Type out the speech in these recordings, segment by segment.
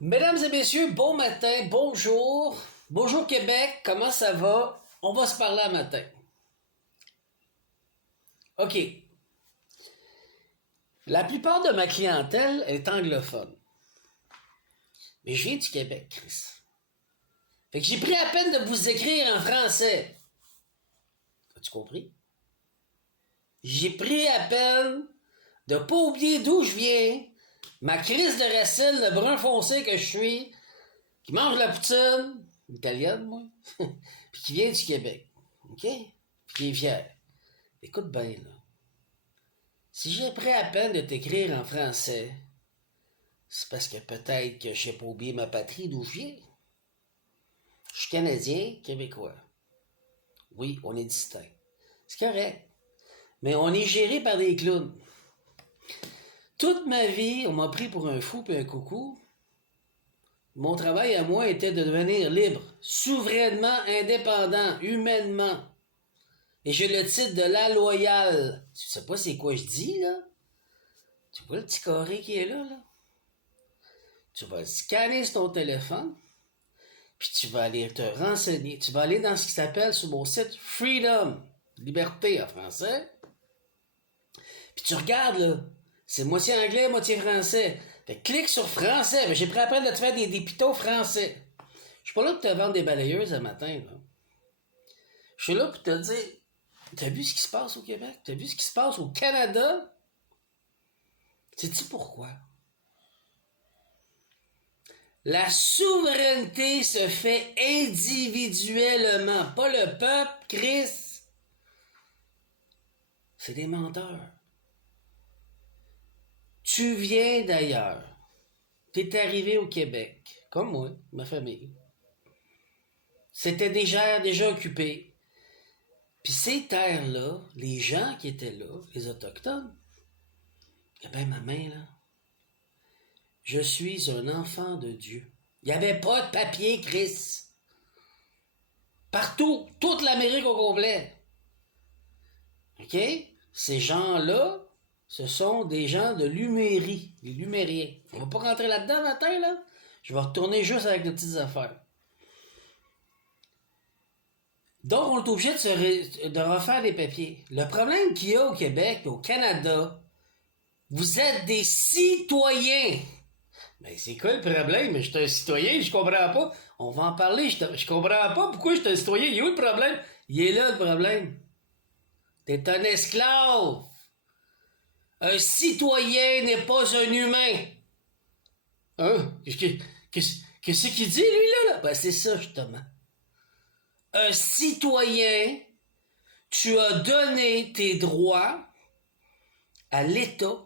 Mesdames et messieurs, bon matin, bonjour. Bonjour Québec, comment ça va? On va se parler un matin. OK. La plupart de ma clientèle est anglophone. Mais je viens du Québec, Chris. Fait que j'ai pris la peine de vous écrire en français. As-tu compris? J'ai pris la peine de pas oublier d'où je viens, ma crise de racine, le brun foncé que je suis, qui mange la poutine, italienne, moi, puis qui vient du Québec. OK? Puis qui est fier. Écoute bien, là. Si j'ai pris la peine de t'écrire en français, c'est parce que peut-être que j'ai pas oublié ma patrie d'où je viens. Je suis Canadien, Québécois. Oui, on est distinct. C'est correct. Mais on est géré par des clowns. Toute ma vie, on m'a pris pour un fou et un coucou. Mon travail à moi était de devenir libre, souverainement indépendant, humainement. Et j'ai le titre de la loyale. Tu sais pas c'est quoi je dis, là? Tu vois le petit carré qui est là, là? Tu vas scanner sur ton téléphone, puis tu vas aller te renseigner. Tu vas aller dans ce qui s'appelle sur mon site Freedom, liberté en français. Puis tu regardes, là. C'est moitié anglais, moitié français. Fait que clique sur français. Mais j'ai pris après de te faire des pitos français. Je suis pas là pour te vendre des balayeuses un matin, là. Je suis là pour te dire, t'as vu ce qui se passe au Québec? T'as vu ce qui se passe au Canada? Sais-tu pourquoi? La souveraineté se fait individuellement, pas le peuple, Chris. C'est des menteurs. Tu viens d'ailleurs. T'es arrivé au Québec, comme moi, ma famille. C'était déjà occupé. Puis ces terres-là, les gens qui étaient là, les Autochtones, eh bien, ma main, là, je suis un enfant de Dieu. Il n'y avait pas de papier, Chris. Partout, toute l'Amérique au complet. OK? Ces gens-là, ce sont des gens de Lumérie, les Lumériens. On va pas rentrer là-dedans matin, là. Je vais retourner juste avec de petites affaires. Donc, on est obligé de refaire des papiers. Le problème qu'il y a au Québec, au Canada, vous êtes des citoyens. Mais c'est quoi le problème? Je suis un citoyen, je comprends pas. On va en parler, je comprends pas pourquoi je suis un citoyen. Il est où le problème? Il est là le problème. T'es un esclave. Un citoyen n'est pas un humain. Hein? Qu'est-ce qu'il dit, lui, là? Ben, c'est ça, justement. Un citoyen, tu as donné tes droits à l'État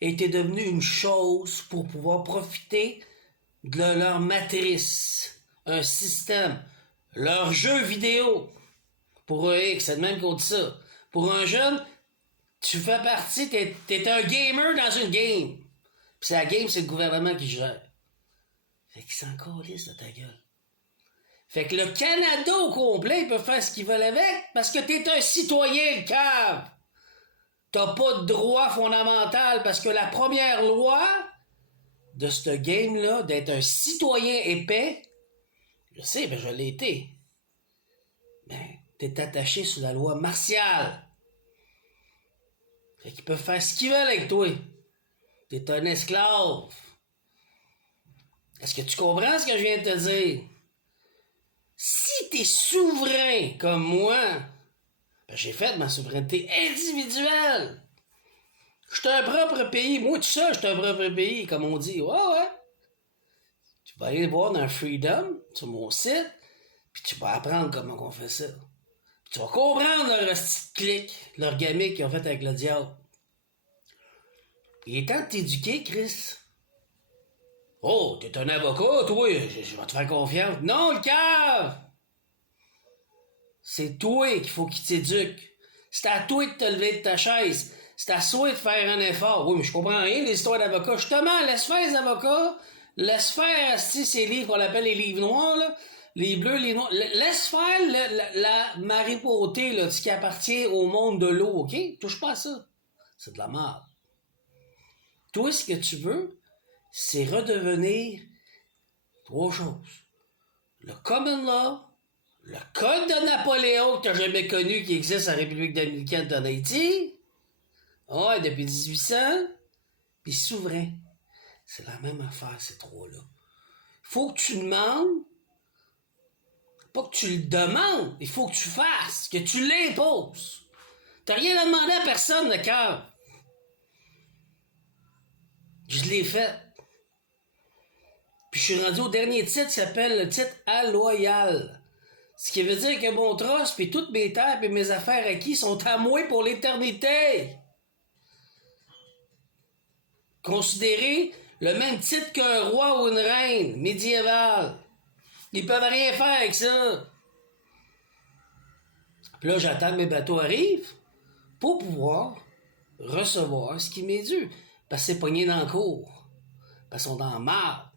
et t'es devenu une chose pour pouvoir profiter de leur matrice, un système, leur jeu vidéo. Pour un X, c'est de même qu'on dit ça. Pour un jeune, tu fais partie, t'es un gamer dans une game. Puis c'est la game, c'est le gouvernement qui gère. Fait qu'ils s'en calissent de ta gueule. Fait que le Canada au complet, ils peuvent faire ce qu'ils veulent avec parce que t'es un citoyen, cave. T'as pas de droit fondamental parce que la première loi de ce game-là, d'être un citoyen épais, je sais, ben je l'ai été. Ben, t'es attaché sous la loi martiale. Fait qu'ils peuvent faire ce qu'ils veulent avec toi. T'es un esclave. Est-ce que tu comprends ce que je viens de te dire? Si t'es souverain comme moi, ben j'ai fait ma souveraineté individuelle. Je suis un propre pays. Moi, tout ça, je suis un propre pays, comme on dit. Ouais, ouais. Tu vas aller voir dans Freedom, sur mon site, puis tu vas apprendre comment on fait ça. Puis tu vas comprendre leur petit clic, leur gamique qu'ils ont fait avec le diable. Il est temps de t'éduquer, Chris. Oh, t'es un avocat, toi, je vais te faire confiance. Non, le cave! C'est toi qu'il faut qu'il t'éduque. C'est à toi de te lever de ta chaise. C'est à toi de faire un effort. Oui, mais je comprends rien des histoires d'avocats. Justement, laisse faire les avocats. Laisse faire, si ces livres qu'on appelle les livres noirs, là, les bleus, les noirs. Laisse faire la maripauté, là, ce qui appartient au monde de l'eau, OK? Touche pas à ça. C'est de la merde. Toi, ce que tu veux, c'est redevenir 3 choses. Le common law, le code de Napoléon que tu n'as jamais connu qui existe en République dominicaine d'en Haïti, ouais, depuis 1800, puis souverain. C'est la même affaire, ces 3-là. Faut que tu demandes, pas que tu le demandes, il faut que tu fasses, que tu l'imposes. T'as rien à demander à personne, le cœur. Je l'ai fait. Puis je suis rendu au dernier titre qui s'appelle le titre alloyal. Ce qui veut dire que mon trust, puis toutes mes terres et mes affaires acquises sont à moi pour l'éternité. Considérez le même titre qu'un roi ou une reine médiévale. Ils peuvent rien faire avec ça. Puis là, j'attends que mes bateaux arrivent pour pouvoir recevoir ce qui m'est dû. Parce que c'est pogné dans le cours. Parce qu'ils sont dans le marbre.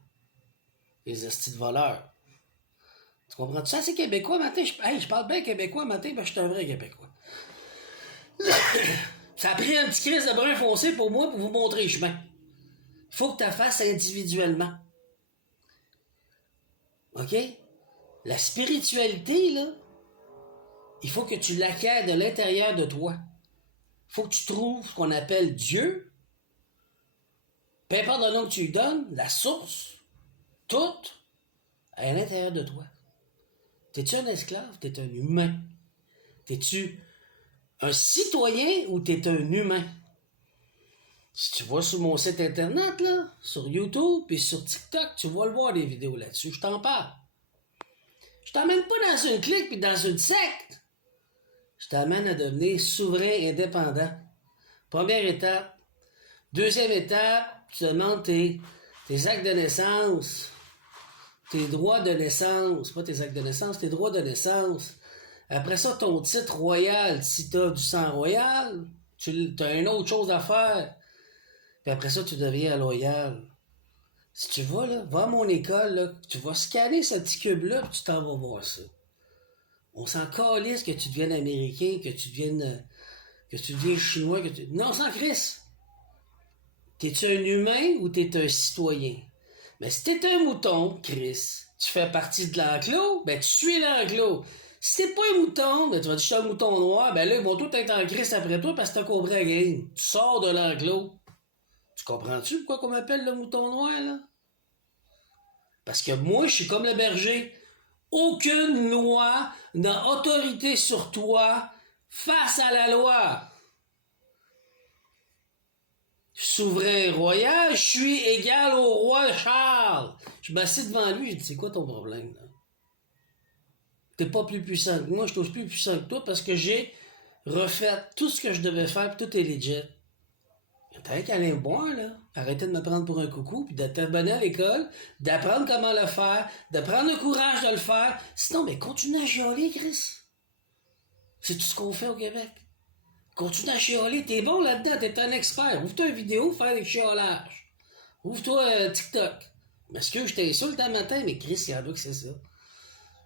Les estis de voleurs. Tu comprends-tu ça? C'est québécois, matin. Je parle bien québécois, matin, parce que je suis un vrai québécois. Ça a pris un petit crise de brun foncé pour moi pour vous montrer le chemin. Il faut que tu la fasses individuellement. OK? La spiritualité, là, il faut que tu l'acquières de l'intérieur de toi. Il faut que tu trouves ce qu'on appelle Dieu. Peu importe le nom que tu lui donnes, la source, tout, à l'intérieur de toi. T'es-tu un esclave? T'es un humain. T'es-tu un citoyen ou t'es un humain? Si tu vas sur mon site internet, là, sur YouTube et sur TikTok, tu vas le voir les vidéos là-dessus. Je t'en parle. Je t'emmène pas dans une clique puis dans une secte. Je t'amène à devenir souverain indépendant. Première étape. Deuxième étape, tu demandes tes actes de naissance, tes droits de naissance, pas tes actes de naissance, tes droits de naissance. Après ça, ton titre royal, si tu as du sang royal, tu as une autre chose à faire. Puis après ça, tu deviens loyal. Si tu vas, là, va à mon école, là, tu vas scanner ce petit cube-là, puis tu t'en vas voir ça. On s'en calisse que tu deviennes américain, que tu deviennes chinois, Non, on s'en crisse. T'es-tu un humain ou t'es un citoyen? Mais si t'es un mouton, Chris, tu fais partie de l'enclos, ben tu suis l'enclos. Si t'es pas un mouton, ben tu vas dire je suis un mouton noir, ben là, ils vont tous être en Christ après toi parce que t'as compris la game. Tu sors de l'enclos. Tu comprends-tu pourquoi qu'on m'appelle le mouton noir, là? Parce que moi, je suis comme le berger. Aucune loi n'a autorité sur toi face à la loi. Souverain royal, je suis égal au roi Charles. Je m'assieds devant lui, je dis, c'est quoi ton problème, là? T'es pas plus puissant que moi, je suis plus puissant que toi parce que j'ai refait tout ce que je devais faire, puis tout est legit. T'as qu'à aller me boire, là. Arrêtez de me prendre pour un coucou, puis de t'abonner à l'école, d'apprendre comment le faire, de prendre le courage de le faire. Sinon, mais continue à chialer, Chris. C'est tout ce qu'on fait au Québec. Continue à chialer, t'es bon là-dedans, t'es un expert. Ouvre-toi une vidéo, faire des chiolages. Ouvre-toi TikTok. Parce que je t'insulte un matin, mais Chris, il y en a que c'est ça.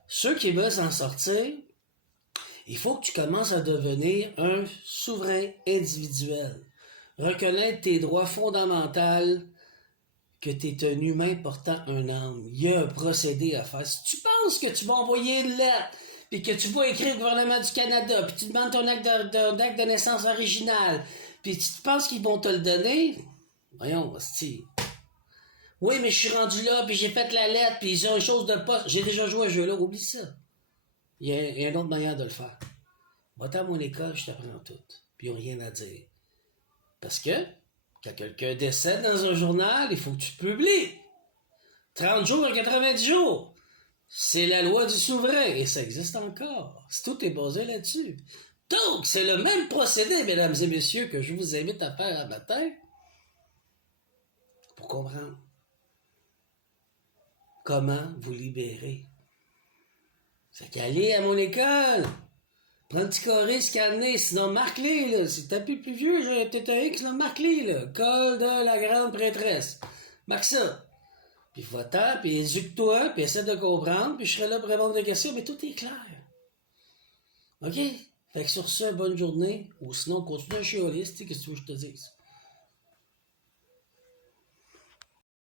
Ceux qui veulent s'en sortir, il faut que tu commences à devenir un souverain individuel. Reconnaître tes droits fondamentaux, que tu es un humain portant un âme. Il y a un procédé à faire. Si tu penses que tu vas envoyer une lettre, puis que tu vas écrire au gouvernement du Canada, puis tu demandes ton acte de naissance original, puis tu penses qu'ils vont te le donner, voyons, hostie. Oui, mais je suis rendu là, puis j'ai fait la lettre, puis ils ont une chose de poste. J'ai déjà joué à ce jeu-là, oublie ça. Il y a une autre manière de le faire. Va-t'en à mon école, je t'apprends tout. Puis ils n'ont rien à dire. Parce que, quand quelqu'un décède dans un journal, il faut que tu publies. 30 jours à 90 jours. C'est la loi du souverain, et ça existe encore. Tout est basé là-dessus. Donc, c'est le même procédé, mesdames et messieurs, que je vous invite à faire un matin pour comprendre comment vous libérer. C'est qu'aller à mon école. Prends un petit carré, scanner, sinon marque-les, là. Si t'es plus vieux, j'ai peut-être un X, là, marque-les, là. Col de la grande prêtresse. Marque ça. Puis va-t'en, puis éduque-toi, puis essaie de comprendre, puis je serai là pour répondre à des questions, mais tout est clair. OK? Fait que sur ça, bonne journée, ou sinon, continue à chialer, qu'est-ce que tu veux que je te dise?